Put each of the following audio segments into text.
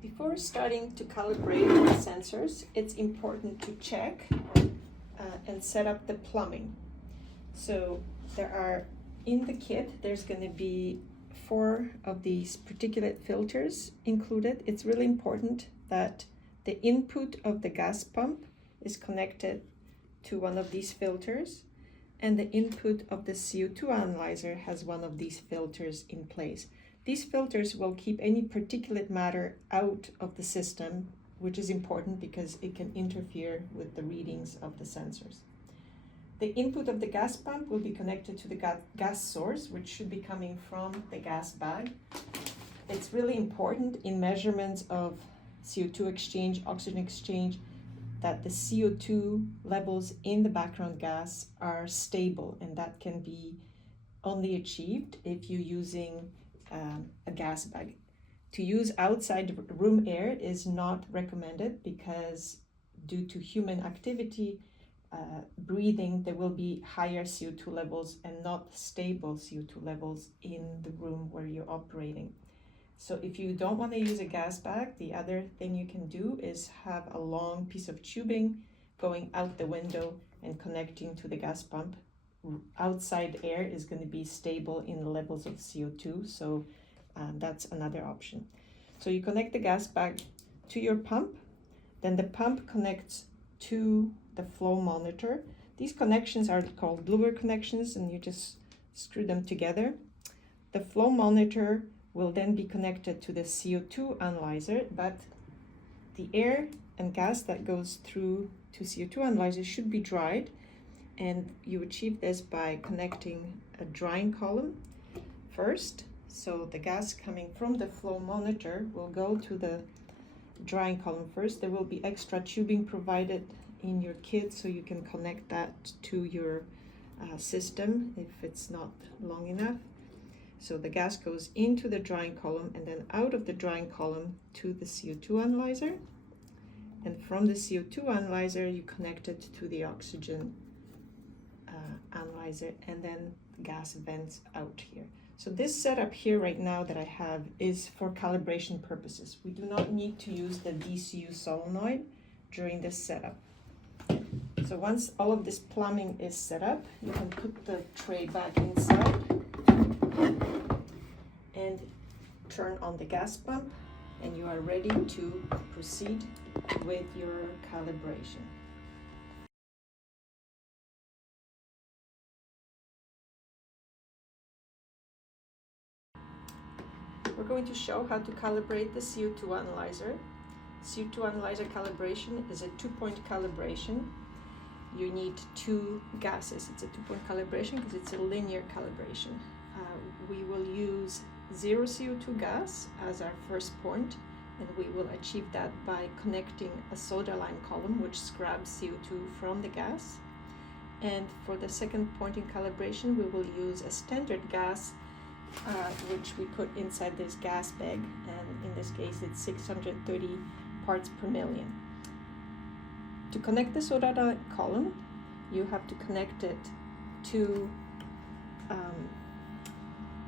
Before starting to calibrate the sensors, it's important to check and set up the plumbing. So there are, in the kit, there's going to be 4 of these particulate filters included. It's really important that the input of the gas pump is connected to one of these filters, and the input of the CO2 analyzer has one of these filters in place. These filters will keep any particulate matter out of the system, which is important because it can interfere with the readings of the sensors. The input of the gas pump will be connected to the gas source, which should be coming from the gas bag. It's really important in measurements of CO2 exchange, oxygen exchange, that the CO2 levels in the background gas are stable, and that can be only achieved if you're using a gas bag. To use outside room air is not recommended because due to human activity, breathing, there will be higher CO2 levels and not stable CO2 levels in the room where you're operating. So if you don't want to use a gas bag, the other thing you can do is have a long piece of tubing going out the window and connecting to the gas pump. Outside air is going to be stable in the levels of CO2, so that's another option. So you connect the gas bag to your pump, then the pump connects to the flow monitor. These connections are called bluer connections, and you just screw them together. The flow monitor will then be connected to the CO2 analyzer, but the air and gas that goes through to CO2 analyzer should be dried, and you achieve this by connecting a drying column first. So the gas coming from the flow monitor will go to the drying column first. There will be extra tubing provided in your kit so you can connect that to your system if it's not long enough. So the gas goes into the drying column and then out of the drying column to the CO2 analyzer. And from the CO2 analyzer, you connect it to the oxygen analyzer, and then gas vents out here. So this setup here right now that I have is for calibration purposes. We do not need to use the VCU solenoid during this setup. So once all of this plumbing is set up, you can put the tray back inside and turn on the gas pump, and you are ready to proceed with your calibration. We're going to show how to calibrate the CO2 analyzer. CO2 analyzer calibration is a 2-point calibration. You need 2 gases. It's a 2-point calibration because it's a linear calibration. We will use 0 CO2 gas as our first point, and we will achieve that by connecting a soda lime column which scrubs CO2 from the gas. And for the second point in calibration, we will use a standard gas which we put inside this gas bag, and in this case it's 630 parts per million. To connect the soda lime column, you have to connect it to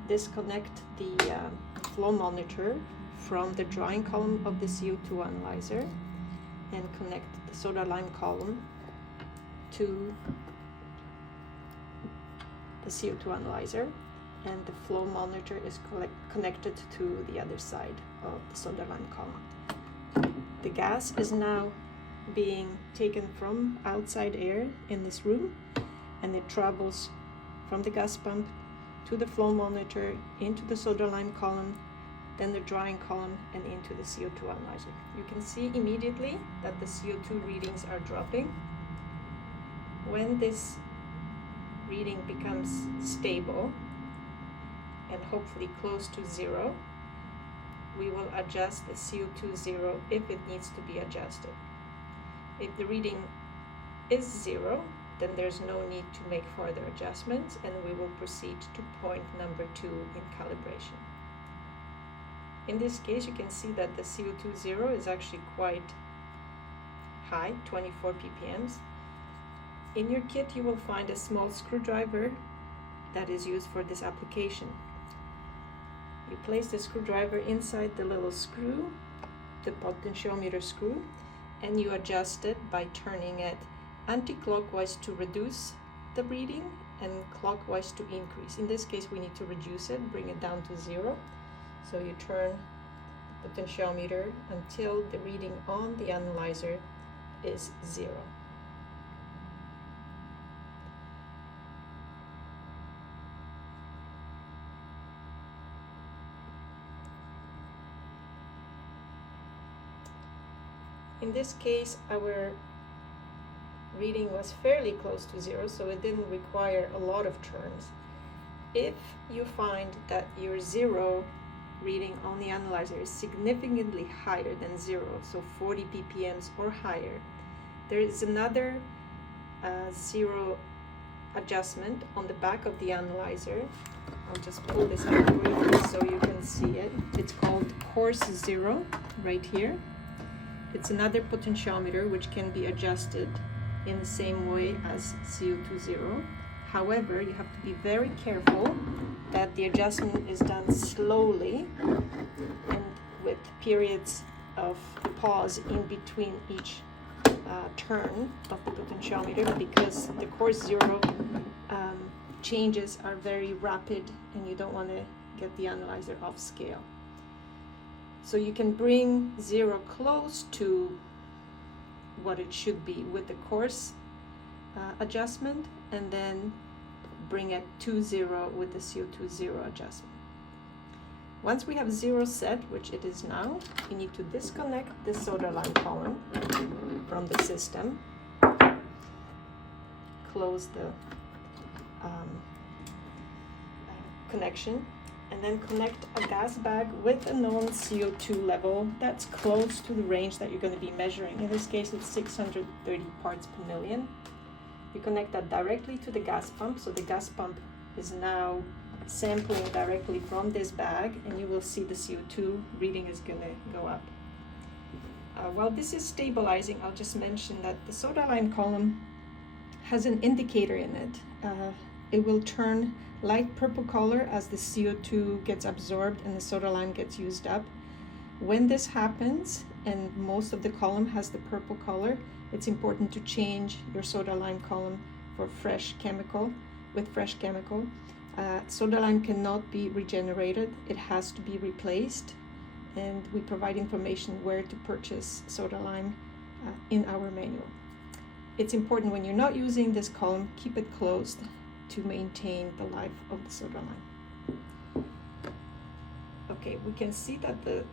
disconnect the flow monitor from the drying column of the CO2 analyzer and connect the soda lime column to the CO2 analyzer, and the flow monitor is connected to the other side of the soda lime column. The gas is now being taken from outside air in this room, and it travels from the gas pump to the flow monitor, into the soda lime column, then the drying column, and into the CO2 analyzer. You can see immediately that the CO2 readings are dropping. When this reading becomes stable and hopefully close to 0, we will adjust the CO2 0 if it needs to be adjusted. If the reading is 0, then there's no need to make further adjustments, and we will proceed to point number 2 in calibration. In this case, you can see that the CO2 0 is actually quite high, 24 ppm. In your kit, you will find a small screwdriver that is used for this application. You place the screwdriver inside the little screw the potentiometer screw and you adjust it by turning it anti-clockwise to reduce the reading and clockwise to increase. In this case, we need to reduce it, bring it down to 0. So you turn the potentiometer until the reading on the analyzer is 0. In this case, our reading was fairly close to 0, so it didn't require a lot of turns. If you find that your 0 reading on the analyzer is significantly higher than 0, so 40 ppm or higher, there is another 0 adjustment on the back of the analyzer. I'll just pull this out briefly so you can see it. It's called course 0 right here. It's another potentiometer which can be adjusted in the same way as CO2 0. However, you have to be very careful that the adjustment is done slowly and with periods of pause in between each turn of the potentiometer, because the course 0 changes are very rapid and you don't want to get the analyzer off scale. So you can bring 0 close to what it should be with the course adjustment, and then bring it to 0 with the CO2 0 adjustment. Once we have 0 set, which it is now, you need to disconnect the solder line column from the system, close the connection, and then connect a gas bag with a known CO2 level that's close to the range that you're going to be measuring. In this case, it's 630 parts per million. You connect that directly to the gas pump, so the gas pump is now sampling directly from this bag, and you will see the CO2 reading is going to go up. While this is stabilizing, I'll just mention that the solder line column has an indicator in it. It will turn light purple color as the CO2 gets absorbed and the solder line gets used up. When this happens and most of the column has the purple color, it's important to change your solder line column for fresh chemical, with fresh chemical. Solder line cannot be regenerated, it has to be replaced, and we provide information where to purchase solder line in our manual. It's important when you're not using this column, keep it closed to maintain the life of the solder line. Okay, we can see that the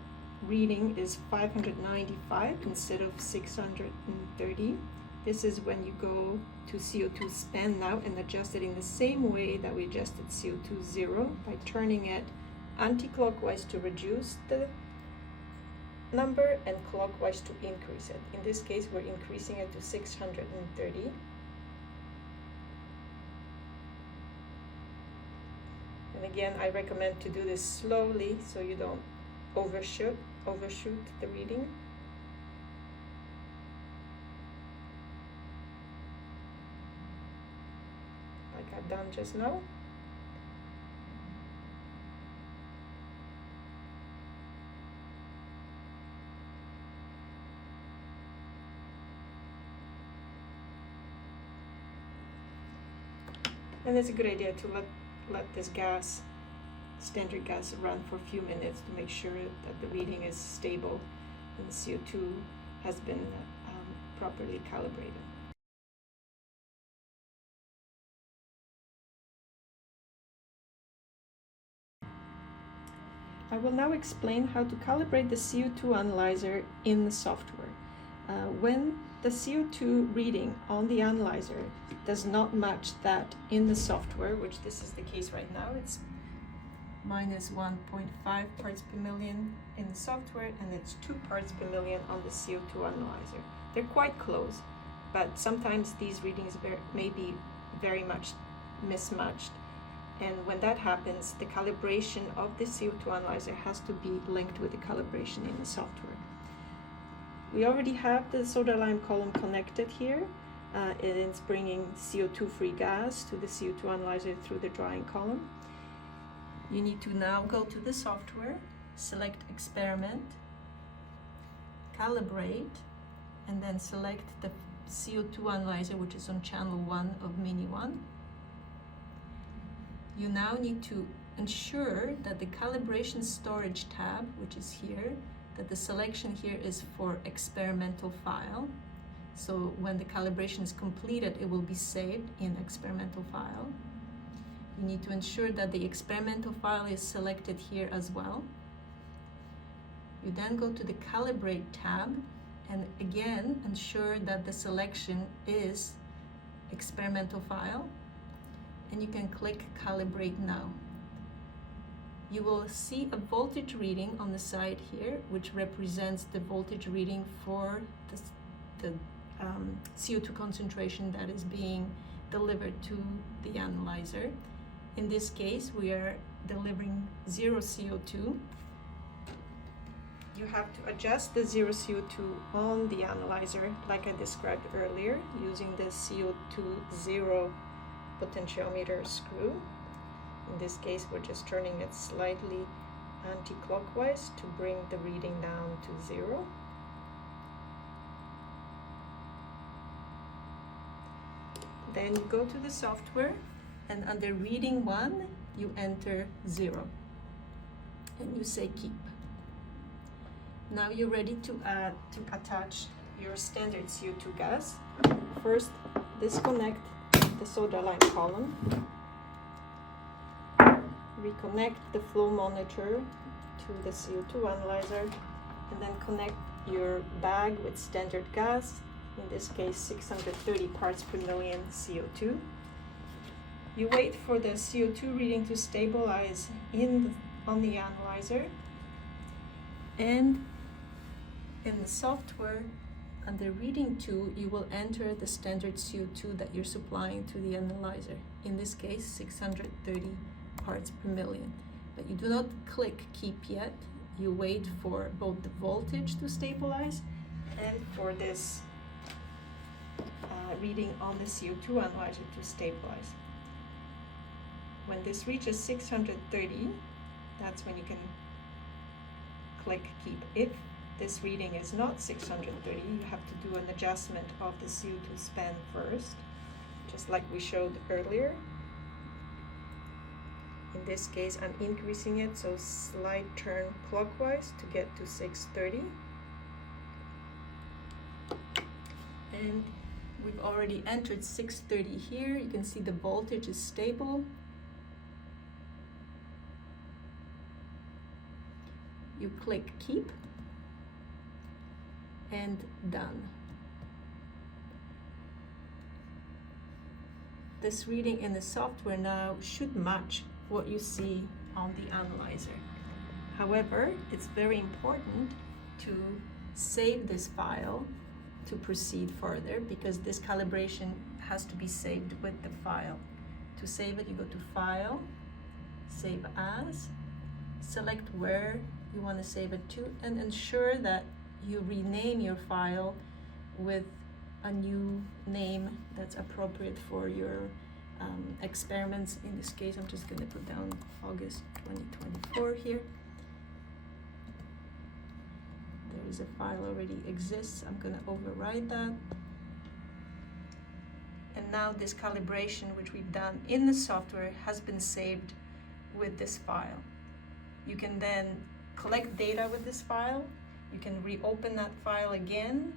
reading is 595 instead of 630. This is when you go to CO2 span now and adjust it in the same way that we adjusted CO2 0 by turning it anti-clockwise to reduce the number and clockwise to increase it. In this case, we're increasing it to 630. And again, I recommend to do this slowly so you don't overshoot the reading. Like I've done just now. And it's a good idea to let this gas, standard gas, run for a few minutes to make sure that the reading is stable and the CO2 has been properly calibrated. I will now explain how to calibrate the CO2 analyzer in the software. When the CO2 reading on the analyzer does not match that in the software, which this is the case right now, it's minus 1.5 parts per million in the software, and it's 2 parts per million on the CO2 analyzer. They're quite close, but sometimes these readings may be very much mismatched. And when that happens, the calibration of the CO2 analyzer has to be linked with the calibration in the software. We already have the solder line column connected here. It's bringing CO2-free gas to the CO2 analyzer through the drying column. You need to now go to the software, select Experiment, calibrate, and then select the CO2 analyzer, which is on channel 1 of Mini 1. You now need to ensure that the calibration storage tab, which is here, that the selection here is for experimental file. So when the calibration is completed, it will be saved in experimental file. You need to ensure that the experimental file is selected here as well. You then go to the Calibrate tab and again ensure that the selection is experimental file, and you can click Calibrate Now. You will see a voltage reading on the side here, which represents the voltage reading for the CO2 concentration that is being delivered to the analyzer. In this case, we are delivering 0 CO2. You have to adjust the 0 CO2 on the analyzer, like I described earlier, using the CO2 0 potentiometer screw. In this case, we're just turning it slightly anti-clockwise to bring the reading down to 0. Then you go to the software, and under reading 1, you enter 0, and you say keep. Now you're ready to attach your standard CO2 gas. First, disconnect the soda line column. Reconnect the flow monitor to the CO2 analyzer, and then connect your bag with standard gas, in this case 630 parts per million CO2. You wait for the CO2 reading to stabilize on the analyzer, and in the software, under reading 2, you will enter the standard CO2 that you're supplying to the analyzer, in this case 630 parts per million. But you do not click keep yet. You wait for both the voltage to stabilize and for this reading on the CO2 analyzer to stabilize. When this reaches 630, that's when you can click keep. If this reading is not 630, you have to do an adjustment of the CO2 span first, just like we showed earlier. In this case, I'm increasing it, so slight turn clockwise to get to 630. And we've already entered 630 here. You can see the voltage is stable. You click keep and done. This reading in the software now should match what you see on the analyzer. However, it's very important to save this file to proceed further, because this calibration has to be saved with the file. To save it, you go to File, Save As, select where you want to save it to, and ensure that you rename your file with a new name that's appropriate for your experiments. In this case, I'm just going to put down August 2024 here. There is a file already exists. I'm going to override that. And now this calibration, which we've done in the software, has been saved with this file. You can then collect data with this file. You can reopen that file again,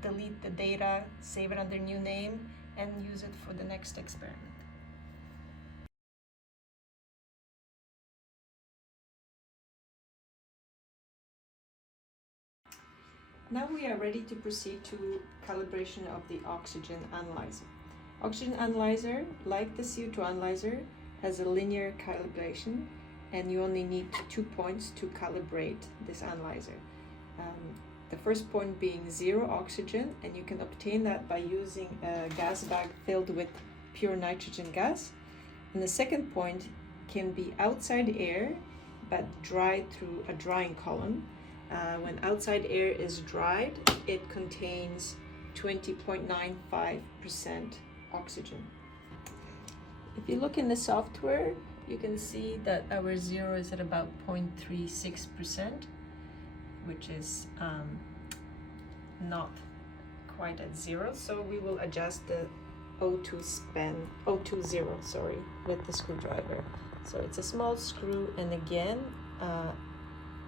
delete the data, save it under new name, and use it for the next experiment. Now we are ready to proceed to calibration of the oxygen analyzer. Oxygen analyzer, like the CO2 analyzer, has a linear calibration, and you only need 2 points to calibrate this analyzer. The first point being 0 oxygen, and you can obtain that by using a gas bag filled with pure nitrogen gas. And the second point can be outside air, but dried through a drying column. When outside air is dried, it contains 20.95% oxygen. If you look in the software, you can see that our 0 is at about 0.36%, which is not quite at 0, so we will adjust the O2 0, sorry, with the screwdriver. So it's a small screw, and again,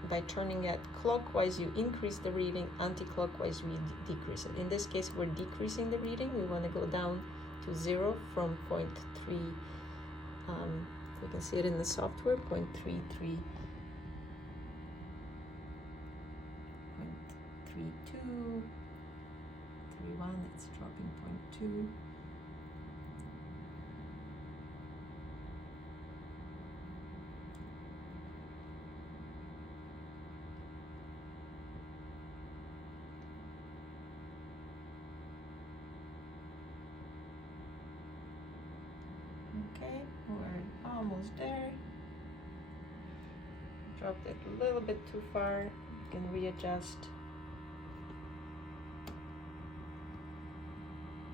by turning it clockwise, you increase the reading, anti-clockwise, we decrease it. In this case, we're decreasing the reading. We want to go down to 0 from 0.3, we can see it in the software, 0.33, 0.32, 31, it's dropping 0.2. Okay, we're almost there. Dropped it a little bit too far. You can readjust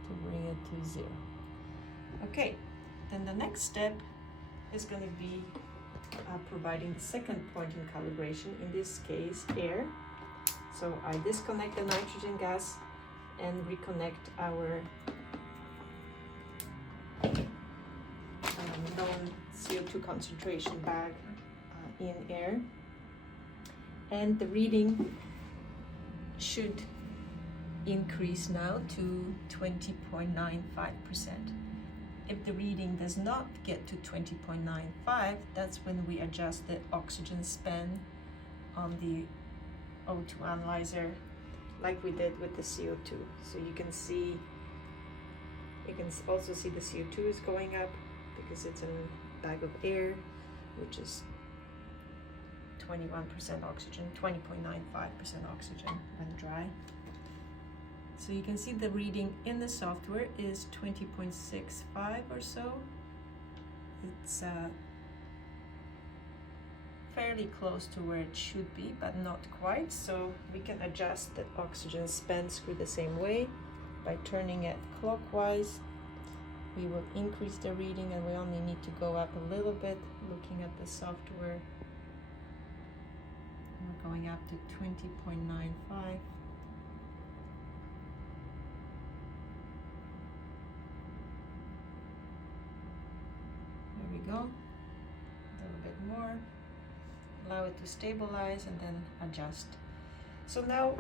to bring it to 0. Okay, then the next step is going to be providing the second point in calibration, in this case air. So I disconnect the nitrogen gas and reconnect our known CO2 concentration bag in air, and the reading should increase now to 20.95%. If the reading does not get to 20.95, that's when we adjust the oxygen span on the O2 analyzer, like we did with the CO2. So you can see, you can also see the CO2 is going up because it's a bag of air, which is 21% oxygen, 20.95% oxygen when dry. So you can see the reading in the software is 20.65 or so. It's fairly close to where it should be, but not quite. So we can adjust the oxygen span screw the same way by turning it clockwise. We will increase the reading, and we only need to go up a little bit. Looking at the software, we're going up to 20.95. There we go. A little bit more. Allow it to stabilize and then adjust. So now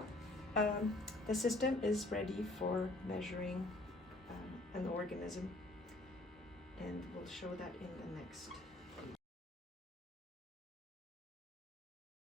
the system is ready for measuring an organism, and we'll show that in the next